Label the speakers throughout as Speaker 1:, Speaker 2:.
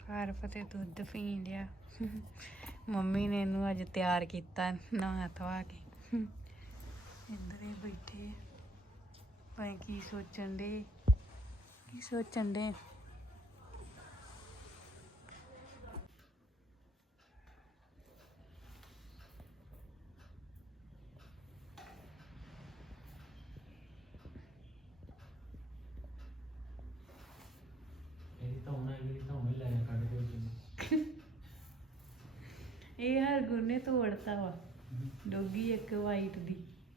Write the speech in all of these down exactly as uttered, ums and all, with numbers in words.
Speaker 1: हर फतेह दुध पी लिया। मम्मी ने इनू अज तैयार किया नहा धवा के। इधर ही बैठे भाई की सोचन दे की सोचन दे। ये हर गुने तोड़ता वा डोगी एक वाइट दी।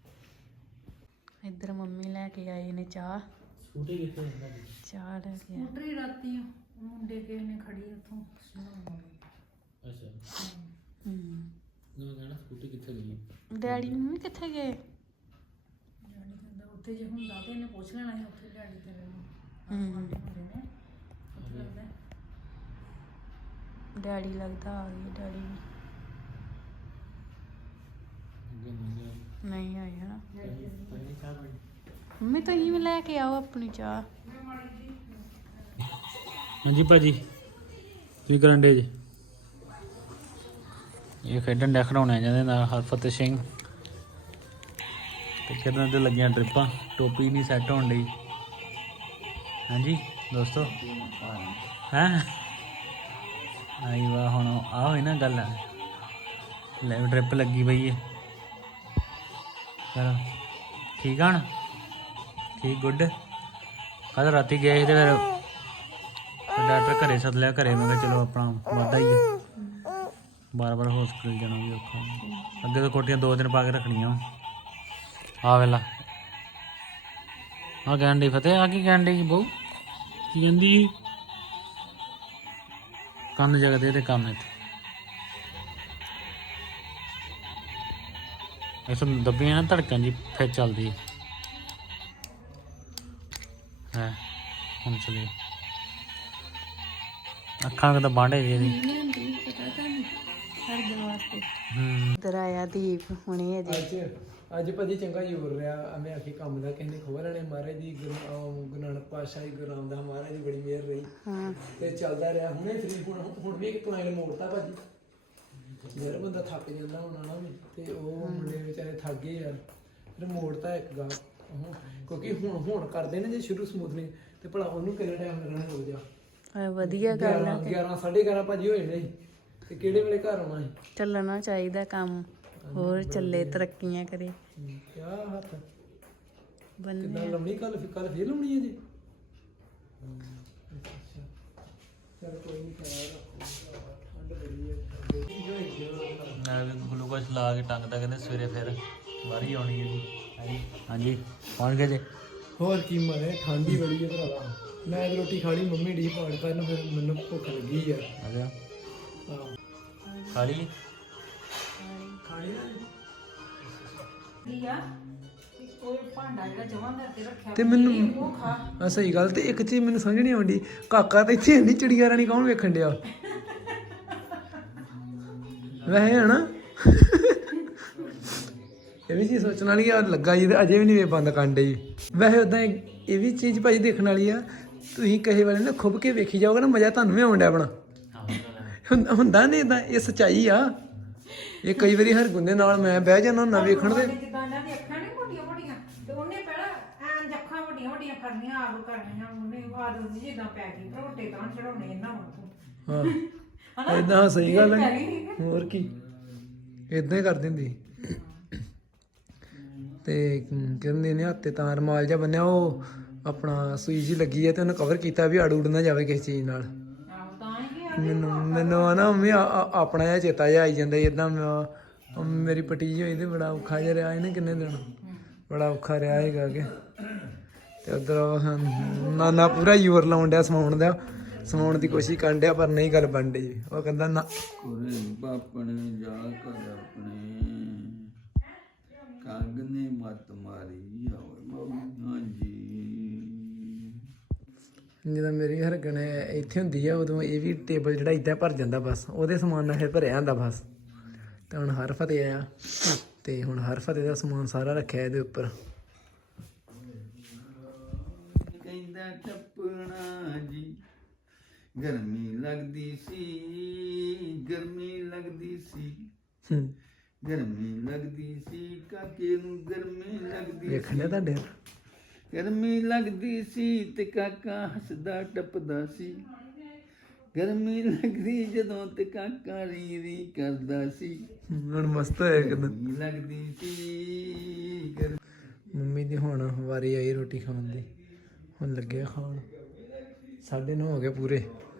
Speaker 1: इधर मम्मी लैके आए ने चाह चाह लैके आए।
Speaker 2: स्कूटरी राती मुंडे के ने खड़ी उथों
Speaker 3: अच्छा
Speaker 1: हम्म
Speaker 3: मैं कहना स्कूटी किथे गई
Speaker 1: डैडी मम्मी किथे गए?
Speaker 2: डैडी कहंदा उत्थे जे हुंदा ते इन्हें पुछ लेना है उत्थे डैडी तेरे ਨੂੰ
Speaker 1: हम्म
Speaker 2: मुंडे ने उत्थे लगदा
Speaker 1: डैडी लगता आ गए डैडी भी नहीं आए है ना। मम्मी तो ही भी लैके आओ अपनी चाह।
Speaker 3: हाँ जी भाजी की करन डे जी ये खेडन डे खिडौने जिहदे नाल हरफतेह सिंह ते किरण ते लगियां ट्रिपां टोपी नहीं सैट होन डई। हाँ जी दोस्तों हैं आई वाह हुण आ होई ना गल ले ट्रिप लगी पई है चलो ठीक है ना ठीक गुड कल राती गए तो फिर डॉक्टर घरे सद लिया घरे मैं चलो अपना वादा ही है बार बार हॉस्पिटल जाना भी औखा अगे तो कोटियां दो दिन पा के रखनियां आ वेला आ कहन डई फतेह आ की कहन डई बहू की कहंदी कन्न जगदे ते कन्न इत्थे इस दब्बियां ना धड़कन जी फिर चलती है हम चलिए अखा तो बांडे जी
Speaker 1: इधर आया दीप हुणे अजे
Speaker 4: ਅੱਜ ਅੱਜ ਭਾਜੀ ਚੰਗਾ ਜ਼ੋਰ ਰਿਹਾ ਮੈਂ ਆਖੀ ਕੰਮ ਦਾ ਕਹਿੰਦੇ ਖੋਲ ਲੈਣੇ ਮਹਾਰਾਜ ਦੀ ਗੁਰੂ ਅਹ ਗੁਰੂ ਨਾਨਕ ਪਾਤਸ਼ਾਹੀ ਗੁਰੂ ਰਾਮਦਾਸ ਮਹਾਰਾਜ ਦੀ ਬੜੀ ਮਿਹਰ ਰਹੀ
Speaker 1: हाँ
Speaker 4: ਤੇ ਚੱਲਦਾ ਰਿਹਾ ਹੁਣੇ ਫਰੀ ਹੁਣ ਹੁਣ ਵੀ ਇੱਕ ਪੁਆਇੰਟ ਮੋੜਤਾ ਭਾਜੀ ਜਿਹੜਾ ਬੰਦਾ ਥੱਕ ਜਾਂਦਾ ਹੁਣ ਨਾ ਵੀ ਤੇ ਉਹ ਮੁੰਡੇ ਵਿਚਾਰੇ ਥੱਕ ਗਏ ਯਾਰ ਫਿਰ ਮੋੜਤਾ ਇੱਕ ਗੱਲ ਕਿਉਂਕਿ ਹੁਣ ਹੁਣ ਕਰਦੇ ਨੇ ਜੇ ਸ਼ੁਰੂ ਸਮੂਥਲੀ ਤੇ ਭਲਾ ਉਹਨੂੰ ਕਿੰਨਾ ਟਾਈਮ ਲੱਗਣਾ ਹੋ ਜਾ
Speaker 1: हाय वधिया गल है
Speaker 4: ਗਿਆਰਾਂ ਸਾਢੇ ਗਿਆਰਾਂ ਭਾਜੀ ਹੋਏ ਨੇ ਤੇ ਕਿਹੜੇ ਵੇਲੇ ਘਰ ਆਉਣਾ ਸੀ
Speaker 1: ਚੱਲਣਾ ਚਾਹੀਦਾ ਕੰਮ ਹੋਰ ਚੱਲੇ ਤਰੱਕੀਆਂ ਕਰੇ
Speaker 4: ਕਿਆ ਹੱਥ
Speaker 1: ਬੰਨੇ
Speaker 4: ਕਿੱਦਾਂ ਲਾਉਣੀ ਕੱਲ ਕੱਲ ਫੇਰ ਲਾਉਣੀ ਹੈ ਜੀ ਚਲ ਕੋਈ ਨਹੀਂ ਖਿਆਲ ਰੱਖੋ ਠੰਡ ਬੜੀ ਹੈ
Speaker 3: ग्लूकोज ला के टंगता कहते सवेरे फिर बारी आनी है जी हाँ जी पहुँच गए जी
Speaker 4: ਹੋਰ ਕੀ ਮਰੇ ਠੰਡ ਹੀ ਬੜੀ ਹੈ ਭਰਾਵਾ ਮੈਂ ਤਾਂ ਰੋਟੀ ਖਾ ਲਈ ਮੰਮੀ ਡੀ ਪਾੜ ਕਰਨ ਫਿਰ ਮੈਨੂੰ ਭੁੱਖ ਲੱਗੀ ਯਾਰ
Speaker 3: अच्छा
Speaker 4: ਹਾਂ
Speaker 3: खा ली
Speaker 4: ਖਾਣੀ ਨਾ
Speaker 2: ਆ ਕੋਈ ਭਾਂਡਾ ਜਿਹੜਾ ਜਮਾਂ ਕਰਕੇ ਰੱਖਿਆ
Speaker 4: ਤੇ ਮੈਨੂੰ
Speaker 2: ਉਹ ਖਾ
Speaker 4: ਆ ਸਹੀ ਗੱਲ ਤੇ ਇੱਕ ਚੀਜ਼ ਮੈਨੂੰ ਸਮਝ ਨਹੀਂ ਆਉਂਦੀ ਕਾਕਾ ਤਾਂ ਇੱਥੇ ਨਹੀਂ ਚਿੜੀਆ ਰਾਣੀ ਕੌਣ ਵੇਖਣ ਡਿਆ ਵੈਸੇ ਹੈ ਨਾ ਇਹ ਵੀ ਚੀਜ਼ ਸੋਚਣ ਵਾਲੀ ਆ ਲੱਗਾ ਜੀ ਤੇ ਅਜੇ ਵੀ ਨਹੀਂ ਵੇ ਬੰਦ ਕਰਨ ਡਈ ਵੈਸੇ ਉਦਾਂ ਇਹ ਵੀ ਚੀਜ਼ ਭਾਜੀ ਦੇਖਣ ਵਾਲੀ ਆ ਤੁਸੀਂ ਕਹੇ ਵਾਲੇ ਨਾ ਖੁੱਬ ਕੇ ਵੇਖੀ ਜਾਓਗੇ ਨਾ ਮਜ਼ਾ ਤੁਹਾਨੂੰ ਵੀ ਆਉਣ ਡਿਆ ਆਪਣਾ ਹੁੰਦਾ ਨਹੀਂ ਇਦਾਂ ਇਹ ਸੱਚਾਈ ਆ ਇਹ ਕਈ ਵਾਰੀ ਹਰ ਗੁੰਦੇ ਨਾਲ ਮੈਂ ਬਹਿ ਜਾਣਾ ਨਾ ਵੇਖਣ ਦੇ
Speaker 2: ਜਿੱਦਾਂ ਇਹਨਾਂ ਦੀ ਅੱਖਾਂ ਨਹੀਂ ਮੋਟੀਆਂ ਮੋਟੀਆਂ ਤੇ ਉਹਨੇ ਪਹਿਲਾਂ ਐਂ ਅੱਖਾਂ ਵੱਡੀਆਂ ਵੱਡੀਆਂ ਕਰਨੀਆਂ ਆਪ ਕਰਨੀਆਂ ਉਹਨੇ ਆਦਤ ਜੀ ਜਿੱਦਾਂ ਪੈ ਗਈ ਰੋਟੇ ਤਾਂ ਚੜਾਉਣੇ ਇਹਨਾਂ ਨੂੰ
Speaker 4: ਹਾਂ ਏਦਾਂ ਸਹੀ ਗੱਲ ਹੈ ਹੋਰ ਕੀ ਏਦਾਂ ਹੀ ਕਰ ਦਿੰਦੀ ਤੇ ਕਹਿੰਦੇ ਨੇ ਹੱਥੇ ਤਾਂ ਰਮਾਲ ਜਿਹਾ ਬੰਨਿਆ ਉਹ ਆਪਣਾ ਸੂਈ ਜੀ ਲੱਗੀ ਹੈ ਤੇ ਉਹਨੇ ਕਵਰ ਕੀਤਾ ਵੀ ਅੜ ਉੜ ਨਾ ਜਾਵੇ ਕਿਸੇ ਚੀਜ਼ ਨਾਲ ਮੈਨੂੰ ਮੈਨੂੰ ਆ ਨਾ ਮੰਮੀ ਆਪਣਾ ਜਿਹਾ ਚੇਤਾ ਜਿਹਾ ਆਈ ਜਾਂਦਾ ਏਦਾਂ ਮੇਰੀ ਪਟੀਜ ਹੋਈ ਤੇ ਬੜਾ ਔਖਾ ਜਿਹਾ ਰਿਹਾ ਇਹਨੇ ਕਿੰਨੇ ਦਿਨ ਬੜਾ ਔਖਾ ਰਿਹਾ ਹੈਗਾ ਕਿ ਤੇ ਉਧਰ ਨਾਨਾ ਪੂਰਾ ਜ਼ੋਰ ਲਾਉਣ ਡਿਆ ਸਮਾਉਣ ਦਾ ਸਮਾਉਣ ਦੀ ਕੋਸ਼ਿਸ਼ ਕਰਨ ਡਿਆ ਪਰ ਨਹੀਂ ਗੱਲ ਬਣ ਡਈ ਉਹ ਕਹਿੰਦਾ ਨਾ
Speaker 5: ਬਾਪਣੇ ਜਾ ਕਰ ਆਪਣੇ ਕੰਗ ਨੇ ਮਤ ਮਾਰੀ ਹਾਂਜੀ
Speaker 4: ਜਦੋਂ ਮੇਰੀ ਹਰਗਣ ਇੱਥੇ ਹੁੰਦੀ ਆ ਉਦੋਂ ਇਹ ਵੀ ਟੇਬਲ ਜਿਹੜਾ ਇੱਦਾਂ ਭਰ ਜਾਂਦਾ ਬਸ ਉਹਦੇ ਸਮਾਨ ਨਾਲ ਫਿਰ ਭਰਿਆ ਹੁੰਦਾ ਬਸ ਤੇ ਹੁਣ ਹਰ ਫਤਿਹ ਆ ਤੇ ਹੁਣ ਹਰ ਫਤਿਹ ਦਾ ਸਮਾਨ ਸਾਰਾ ਰੱਖਿਆ ਇਹਦੇ ਉੱਪਰ
Speaker 5: ਕਹਿੰਦਾ ਟੱਪਣਾ ਜੀ ਗਰਮੀ ਲੱਗਦੀ ਸੀ ਗਰਮੀ ਲੱਗਦੀ ਸੀ
Speaker 4: ਹੂੰ
Speaker 5: ਗਰਮੀ ਲੱਗਦੀ ਸੀ ਕਾਕੇ ਨੂੰ ਗਰਮੀ ਲੱਗਦੀ
Speaker 4: ਵੇਖਣ ਡਿਆ ਤੁਹਾਡੇ ਵੱਲ।
Speaker 5: ਗਰਮੀ ਲੱਗਦੀ ਸੀ ਤੇ ਕਾਕਾ ਹੱਸਦਾ ਟੱਪਦਾ ਸੀ ਗਰਮੀ ਲੱਗਦੀ ਜਦੋਂ ਤੇ ਕਾਕਾ ਰੀ ਰੀ ਕਰਦਾ ਸੀ
Speaker 4: ਹੁਣ ਮਸਤ ਹੋਇਆ ਕਿਦਾਂ।
Speaker 5: ਗਰਮੀ ਲੱਗਦੀ ਸੀ ਗਰ-
Speaker 4: ਮੰਮੀ ਦੀ ਹੁਣ ਵਾਰੀ ਆਈ ਰੋਟੀ ਖਾਣ ਦੀ, ਹੁਣ ਲੱਗੇ ਆ ਖਾਣ। ਸਾਢੇ ਨੌ ਹੋ ਗਏ ਪੂਰੇ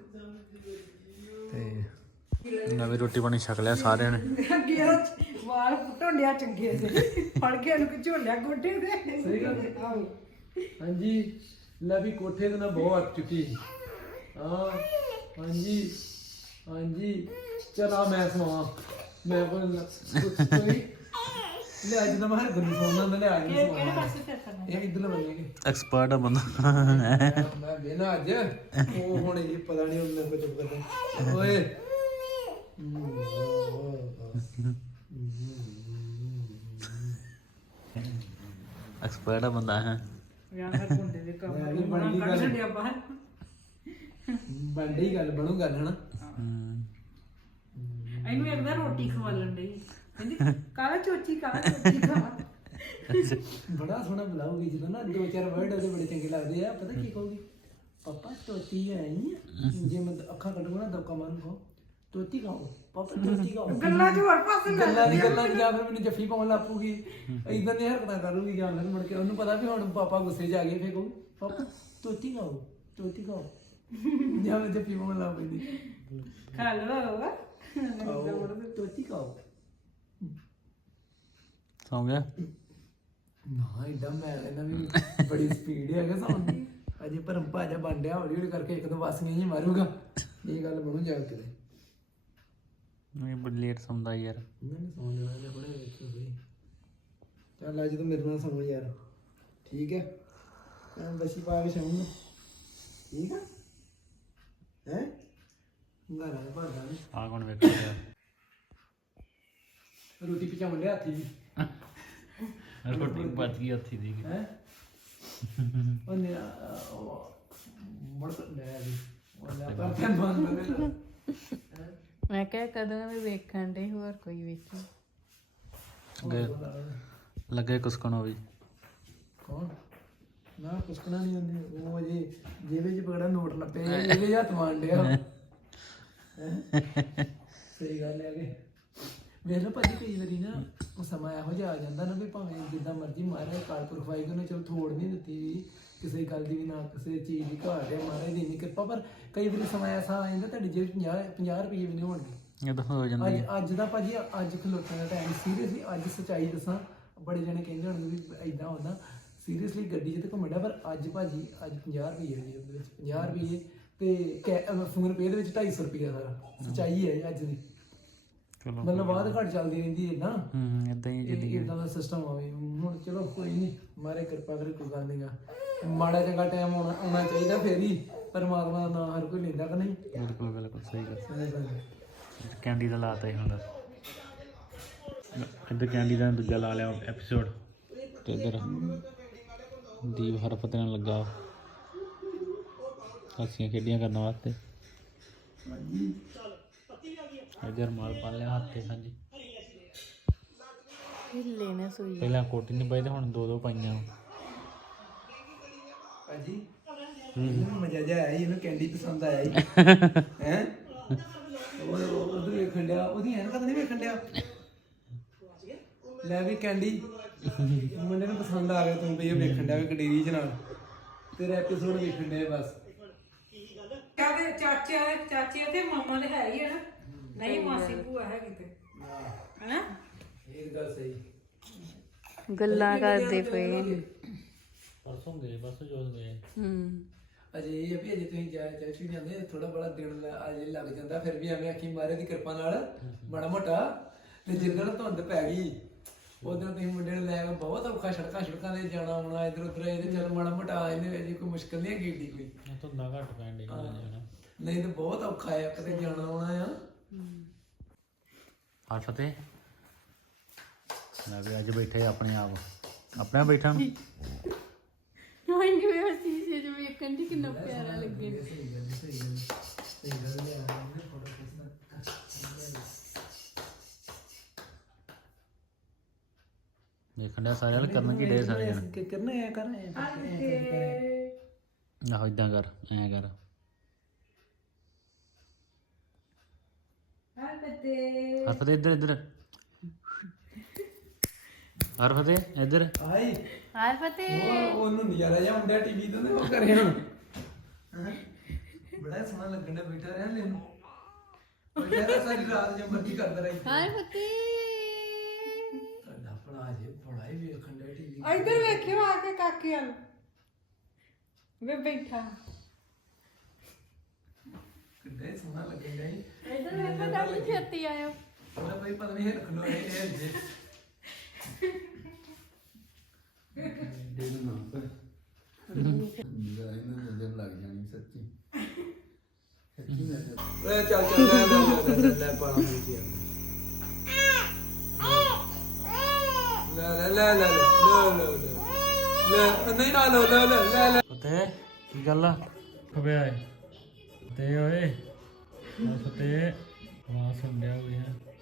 Speaker 4: ਤੇ
Speaker 3: ਨਵੀਂ ਰੋਟੀ ਪਾਣੀ ਛਕ ਲਿਆ ਸਾਰਿਆਂ ਨੇ।
Speaker 2: ਅੱਗੇ ਉਹ ਵਾਲ ਢੋਂਡਿਆ ਚੰਗੇ ਸੀ ਫੜ ਕੇ ਉਹਨੂੰ ਝੋਲਿਆ ਗੋਡੇ ਦੇ
Speaker 4: ਸਹੀ ਗੱਲ ਹੈ। ਹਾਂਜੀ ਲੈ ਵੀ ਕੋਠੇ ਤੇ ਨਾ ਬਹੁਤ ਅੱਕ ਚੁੱਕੀ। ਹਾਂ ਹਾਂਜੀ ਹਾਂਜੀ ਚਲ ਆ ਮੈਂ ਸੁਣਾਵਾਂ ਮੈਂ ਕੋਈ ਕੋਈ ਲੈ ਅੱਜ ਤਾਂ ਮੈਂ ਹਰ ਗੁੱਲੀ ਸੌਣਾ ਹੁੰਦਾ ਲੈ ਅੱਜ
Speaker 2: ਕਿਹੜੇ
Speaker 4: ਸੁਣਾਵਾਂ
Speaker 2: ਪਾਸੇ ਫਿਰ ਕਰਨਾ
Speaker 4: ਇਹ ਇਧਰ ਬੰਨੇ
Speaker 3: ਐਕਸਪਰਟ ਆ ਬੰਦਾ।
Speaker 4: ਮੈਂ ਵੇਨਾ ਅੱਜ ਉਹ ਹੁਣ ਇਹ ਪਤਾ ਨਹੀਂ ਉਹਨੇ ਕੁਝ ਕਰਦਾ ਓਏ
Speaker 3: ਐਕਸਪਰਟ ਆ ਬੰਦਾ ਹੈ।
Speaker 2: ਯਾਰ ਹਰ ਗੁੰਡੇ ਦੇ ਕੰਮ ਨੂੰ ਬਣਾ ਕੱਢ ਛੱਡਿਆ ਬਾਹਰ
Speaker 4: ਬੰਡੀ ਗੱਲ ਬਣੂ ਗੱਲ ਹਨਾ।
Speaker 3: ਹੂੰ
Speaker 2: ਇਹਨੂੰ ਇੱਕ ਵਾਰ ਰੋਟੀ ਖਵਾਲਣ ਡਈ ਕਹਿੰਦੀ ਕਾਲਾ ਚੋਚੀ ਕਾਲਾ ਚੋਚੀ ਖਾ
Speaker 4: ਬੜਾ ਸੋਹਣਾ ਬੁਲਾਉਗੀ ਜਦੋਂ ਨਾ ਦੋ ਚਾਰ ਵਰਡ ਉਹਦੇ ਬੜੇ ਚੰਗੇ ਲੱਗਦੇ ਆ। ਪਤਾ ਕੀ ਕਹੂਗੀ ਪਾਪਾ ਤੋਤੀ ਆਈ ਜੇ ਮੈਂ ਅੱਖਾਂ ਕੱਢੂਗਾ ਨਾ ਦਬਕਾ ਮਾਰੂ ਕੋ ਤੋਤੀ ਖਾਓ ਪਾਪਾ ਤੋਤੀ ਖਾਓ।
Speaker 2: ਗੱਲਾਂ ਚ ਹੋਰ ਪਾਸੇ ਲੈ
Speaker 4: ਗੱਲਾਂ ਦੀ ਗੱਲਾਂ ਜਾਂ ਫਿਰ ਮੈਨੂੰ ਜੱਫੀ ਪਾਉਣ ਲੱਪੂਗੀ ਇਦਾਂ ਦੀਆਂ ਹਰਕਤਾਂ ਕਰੂਗੀ ਜਾਂ ਫਿਰ ਮੁੜ ਕੇ ਉਹਨੂੰ ਪਤਾ ਵੀ ਹੁਣ ਪਾਪਾ ਗੁੱਸੇ 'ਚ ਆ ਗਏ ਫੇਰ ਕਹੂ ਪਾਪਾ ਤੋਤੀ ਖਾਓ ਤੋਤੀ ਖਾਓ ਜਾਂ ਫਿਰ ਜੱਫੀ ਪਾਉਣ ਲੱਗ ਪੈਂਦੀ
Speaker 2: ਖਾ ਲਓ
Speaker 4: ਖਾਓ ਤੋਤੀ ਖਾਓ।
Speaker 3: ਸੌਂ ਗਿਆ।
Speaker 4: ਨਾ ਏਦਾਂ ਮੈਂ ਕਹਿੰਦਾ ਵੀ ਬੜੀ ਸਪੀਡ ਹੈਗਾ ਸਾਊਂਡ ਦੀ। ਅਜੇ ਭਰਮ ਭਾਜਾ ਬਣ ਡਿਆ ਹੌਲੀ ਹੌਲੀ ਕਰਕੇ ਇੱਕ ਦੋ ਵਾਸੀਆਂ ਹੀ ਮਾਰੂਗਾ। ਇਹ ਗੱਲ ਬਣੂ ਜਾ ਕੇ
Speaker 3: ਨਹੀਂ ਬੜੀ ਲੇਟ ਸੌਂਦਾ ਯਾਰ।
Speaker 4: ਨਹੀਂ ਸੌਂ ਜਾਣਾ ਇਹਨੇ ਬੜੇ ਵੇਖੋ ਸਹੀ। ਚੱਲ ਅੱਜ ਤੂੰ ਮੇਰੇ ਨਾਲ ਸੌਂ ਯਾਰ ਠੀਕ ਹੈ। ਮੈਂ ਬਸੀ ਪਾ ਕੇ ਸੌਂਗਾ ਠੀਕ ਆ ਹੈ ਘਰਾਂ ਦੇ ਭਾਂਡਾ ਨੇ
Speaker 3: ਆ ਕੌਣ ਵੇਖਿਆ
Speaker 4: ਰੋਟੀ ਪਚਾਉਣ ਡਿਆ ਹੱਥੀ ਜੀ
Speaker 3: ਰੋਟੀ ਬਚ ਗਈ ਹੱਥੀ ਦੀ।
Speaker 4: ਹੈ ਉਹਨੇ ਬੜਾ ਲੈ ਵੀ ਉਹਨੇ ਪਰ ਤੇ ਬੰਦ ਕਰ
Speaker 1: ਮੈਂ ਕਿਹਾ ਕਦੋਂ ਵੀ ਵੇਖਣ ਦੇ ਹੋਰ ਕੋਈ ਵੇਖੀ।
Speaker 3: ਲੱਗੇ ਕੁਸਕਣ ਉਹ ਵੀ।
Speaker 4: ਕੌਣ ਨਾ ਕੁਸਕਣਾ ਨਹੀਂ ਹੁੰਦੀ ਉਹ ਜੇ ਜੇਵੇ ਚ ਪਕੜਾ ਨੋਟ ਲੱਪੇ ਇਹਦੇ ਹੱਥ ਮਾਰ ਡਿਆ ਹੈਂ? ਸਹੀ ਗੱਲ ਹੈ ਕਿ ਵੇਖ ਲਓ ਭਾਜੀ ਕਈ ਵਾਰੀ ਨਾ ਉਹ ਸਮਾਂ ਇਹੋ ਜਿਹਾ ਆ ਜਾਂਦਾ ਨਾ ਵੀ ਭਾਵੇਂ ਜਿੱਦਾਂ ਮਰਜ਼ੀ ਮਾਰੇ ਕਾਲਪੁਰ ਖਵਾਈ ਕਿ ਉਹਨੇ ਚਲ ਥੋੜ ਨਹੀਂ ਦਿੱਤੀ ਵੀ ਕਿਸੇ ਗੱਲ ਦੀ ਵੀ ਨਾ ਕਿਸੇ ਚੀਜ਼ ਦੀ ਘਾਟ ਹੈ ਮਹਾਰਾਜ ਦੀ ਇੰਨੀ ਕਿਰਪਾ। ਪਰ ਕਈ ਵਾਰੀ ਸਮਾਂ ਐਸਾ ਆ ਜਾਂਦਾ ਤੁਹਾਡੀ ਜੇਬ ਪੰਜਾਹ ਪੰਜਾਹ ਰੁਪਏ ਵੀ ਨਹੀਂ ਹੋਣਗੇ।
Speaker 3: ਇਹ ਤਾਂ ਹੋ ਜਾਂਦੀ
Speaker 4: ਅੱਜ
Speaker 3: ਹੈ।
Speaker 4: ਅੱਜ ਦਾ ਭਾਜੀ ਅੱਜ ਖਲੋਤਿਆਂ ਦਾ ਟਾਈਮ ਸੀਰੀਅਸਲੀ ਅੱਜ ਸੱਚਾਈ ਦੱਸਾਂ ਬੜੇ ਜਣੇ ਕਹਿੰਦੇ ਹੋਣਗੇ ਵੀ ਇਦਾਂ ਹੁੰਦਾ ਸੀਰੀਅਸਲੀ ਗੱਡੀ 'ਚ ਤੇ ਘੁੰਮਣਾ ਪਰ ਅੱਜ ਭਾਜੀ ਅੱਜ ਪੰਜਾਹ ਰੁਪਏ ਹੈ ਜੀ ਉਹਦੇ ਵਿੱਚ ਪੰਜਾਹ ਰੁਪਏ ਤੇ ਫੋਨ ਪੇ ਦੇ ਵਿੱਚ ਢਾਈ ਸੌ ਰੁਪਏ ਸਾਰਾ ਸੱਚਾਈ ਹੈ ਅੱਜ ਦੀ।
Speaker 3: ਚਲੋ
Speaker 4: ਮਤਲਬ ਬਾਅਦ ਘੱਟ ਚੱਲਦੀ ਰਹਿੰਦੀ ਹੈ ਨਾ
Speaker 3: ਹੂੰ ਇਦਾਂ ਹੀ ਜ਼ਿੰਦਗੀ।
Speaker 4: ਇਦਾਂ ਦਾ ਸਿਸਟਮ ਆਵੇ ਹੁਣ ਚਲੋ ਕੋਈ ਨਹੀਂ ਮਾਰੇ ਕਿਰਪਾ ਕਰੇ ਕੋਈ ਗੱਲ ਨਹੀਂਗਾ ਮਾੜਾ ਚੰਗਾ ਟਾਈਮ ਆਉਣਾ ਆਉਣਾ ਚਾਹੀਦਾ ਫੇਰ ਹੀ ਪਰਮਾਤਮਾ ਦਾ ਨਾਮ ਹਰ ਕੋਈ ਲੈਂਦਾ ਕਿ ਨਹੀਂ।
Speaker 3: ਬਿਲਕੁਲ ਬਿਲਕੁਲ ਸਹੀ ਗੱਲ।
Speaker 4: ਸਹੀ ਗੱਲ ਹੈ।
Speaker 3: ਕੈਂਡੀ ਦਾ ਲਾਤਾ ਹੀ ਹੁੰਦਾ ਇੱਧਰ ਕੈਂਡੀ ਦਾ ਦੂਜਾ ਲਾ ਲਿਆ ਐਪੀਸੋਡ ਤੇ ਇੱਧਰ ਦੀਪ ਹਰਫਤ ਨਾਲ ਲੱਗਾ ਹਾਸੀਆਂ ਖੇਡੀਆਂ ਕਰਨ ਵਾਸਤੇ। ਇੱਧਰ ਮਾਲ ਪਾ ਲਿਆ ਹੱਥ ਤੇ। ਹਾਂਜੀ
Speaker 1: ਹਿੱਲੇ ਨਾ ਸੂਈ।
Speaker 3: ਪਹਿਲਾਂ ਕੋਟੀ ਨਹੀਂ ਪਾਈ ਤੇ ਹੁਣ ਦੋ ਦੋ ਪਾਈਆਂ।
Speaker 4: ਭਾਜੀ ਇਹਨੂੰ ਮਜ਼ਾ ਜਿਹਾ ਆਇਆ ਜੀ, ਇਹਨੂੰ ਕੈਂਡੀ ਪਸੰਦ ਆਇਆ ਜੀ ਹੈ ਉਹ ਉਧਰ ਵੇਖਣ ਡਿਆ ਉਹਦੀ ਐਨਕਾਂ ਤਾਂ ਨਹੀਂ ਵੇਖਣ ਡਿਆ ਲੈ ਵੀ ਕੈਂਡੀ ਮੁੰਡੇ ਨੂੰ ਪਸੰਦ ਆ ਗਿਆ ਤੂੰ ਵੀ ਇਹ ਵੇਖਣ ਡਿਆ ਵੀ ਕਟੀਰੀ ਚ ਨਾਲ ਤੇਰਾ ਐਪੀਸੋਡ ਵੇਖਣ ਡਿਆ ਬਸ।
Speaker 2: ਕਹਿੰਦੇ ਚਾਚੇ ਚਾਚੇ ਤੇ ਮਾਮਾ ਦੇ ਹੈ ਹੀ ਹੈ ਨਾ ਨਹੀਂ ਮਾਸੀ ਭੂਆ ਹੈ ਕਿਤੇ ਹੈਨਾ
Speaker 4: ਇਹ ਗੱਲ ਸਹੀ।
Speaker 1: ਗੱਲਾਂ ਕਰਦੇ ਪਏ ਨੇ।
Speaker 3: ਪਰਸੋਂ ਗਏ ਬਸ ਜੋਤ ਗਏ।
Speaker 1: ਹੂੰ
Speaker 4: ਅਜੇ ਇਹ ਆ ਵੀ ਅਜੇ ਤੁਸੀਂ ਜਾ ਚਰਚ ਵੀ ਜਾਂਦੇ ਥੋੜਾ ਬੜਾ ਦਿਨ ਅਜੇ ਲੱਗ ਜਾਂਦਾ ਫਿਰ ਵੀ ਐਵੇਂ ਆਖੀ ਮਾਰੇ ਦੀ ਕਿਰਪਾ ਨਾਲ ਮਾੜਾ ਮੋਟਾ ਤੇ ਜਿੱਦਣ ਧੁੰਦ ਪੈ ਗਈ ਉਦੋਂ ਤੁਸੀਂ ਮੁੰਡੇ ਨੂੰ ਲੈ ਕੇ ਬਹੁਤ ਔਖਾ ਸੜਕਾਂ ਸੜਕਾਂ ਤੇ ਜਾਣਾ ਆਉਣਾ ਇੱਧਰ ਉੱਧਰ ਇਹਦੇ ਚੱਲ ਮਾੜਾ ਮੋਟਾ ਇਹਦੇ ਵਿੱਚ ਕੋਈ ਮੁਸ਼ਕਲ ਨਹੀਂ ਹੈਗੀ ਏਡੀ ਕੋਈ
Speaker 3: ਧੁੰਦਾ ਘੱਟ ਪੈਣ ਡੀ
Speaker 4: ਨਹੀਂ ਤਾਂ ਬਹੁਤ ਔਖਾ ਆ ਕਿਤੇ ਜਾਣਾ ਆਉਣਾ ਆ।
Speaker 3: ਹਾਂ ਫਤਿਹ ਮੈਂ ਵੀ ਅੱਜ ਬੈਠੇ ਆਪਣੇ ਆਪ ਆਪਣੇ ਆਪ ਬੈਠਾ
Speaker 1: ਹਾਂ ਜਿਵੇਂ ਅਸੀਂ ਵੇਖਣ ਦੀ ਕਿੰਨਾ ਪਿਆਰਾ ਲੱਗੇ।
Speaker 4: ਸਹੀ ਗੱਲ ਸਹੀ ਗੱਲ
Speaker 3: ਵੇਖਣ ਡਿਆ ਸਾਰੇ ਵਾਲ ਕਰਨ ਕੀ ਡੇ ਸਾਰੇ ਜਣ
Speaker 4: ਕਿ ਕਰਨਾ ਐ ਕਰ ਐ
Speaker 3: ਆਹੋ ਇਦਾਂ ਕਰ ਐਂ ਕਰ ਹਰਫਤੇ ਇੱਧਰ ਇੱਧਰ ਹਰਫਤੇ ਇੱਧਰ
Speaker 4: ਆਈ
Speaker 1: ਹਾਰ ਫਤਿਹ
Speaker 4: ਉਹ ਉਹਨੂੰ ਨਜ਼ਾਰਾ ਜਿਹਾ ਮੁੰਡਿਆ ਟੀਵੀ ਤੇ ਉਹ ਕਰੇ ਹੁਣ ਹੈਂ? ਬੜਾ ਸੋਹਣਾ ਲੱਗਣ ਦਾ ਬੈਠਾ ਰਿਹਾ ਲੈਣ ਬੈਠਾ ਰਿਹਾ ਸਾਰੀ ਰਾਤ ਜੋ ਮਰਜ਼ੀ ਕਰਦਾ ਰਹੀ
Speaker 1: ਹਾਰ ਫਤਿਹ
Speaker 4: ਤੁਹਾਡਾ ਭਲਾ ਜੇ ਬੜਾ ਹੀ ਵੇਖਣ ਦਾ ਟੀਵੀ
Speaker 2: ਇੱਧਰ ਵੇਖਿਓ ਆ ਕੇ ਕਾਕੇ ਵੱਲ ਵੇ ਬੈਠਾ
Speaker 4: ਕਿੱਡਾ ਹੀ ਸੋਹਣਾ ਲੱਗਣ ਦਾ
Speaker 1: ਇੱਧਰ ਵੇਖੋ ਡਾਡੀ ਛੇਤੀ ਆਇਓ
Speaker 4: ਉਹਦਾ ਭਾਈ ਪਤਾ ਨਹੀਂ ਰੱਖ ਲੋ ਇਹ ਇਹ ਜੇ
Speaker 5: ਦੇ ਨਾ ਪਰ ਮੇਰਾ ਇਹਨਾਂ ਨਜ਼ਰ ਲੱਗ ਜਾਣੀ ਸੱਚੀ ਸੱਚੀ ਨਜ਼ਰ
Speaker 4: ਲੈ ਚੱਲ ਚੱਲ ਲੈ ਲੈ ਲੈ ਲੈ ਪਾਲਾ ਮੁੰਡਿਆ ਲੈ ਲੈ ਲੈ ਲੈ ਲੈ ਲੈ ਨਹੀਂ ਨਾ ਲੈ ਲੈ ਲੈ ਲੈ
Speaker 3: ਫਤੇ ਕੀ ਗੱਲ ਆ ਖਬਿਆ ਏ ਤੇ ਓਏ ਫਤੇ ਆਵਾਜ਼ ਸੁਣ ਲਿਆ ਹੋਇਆ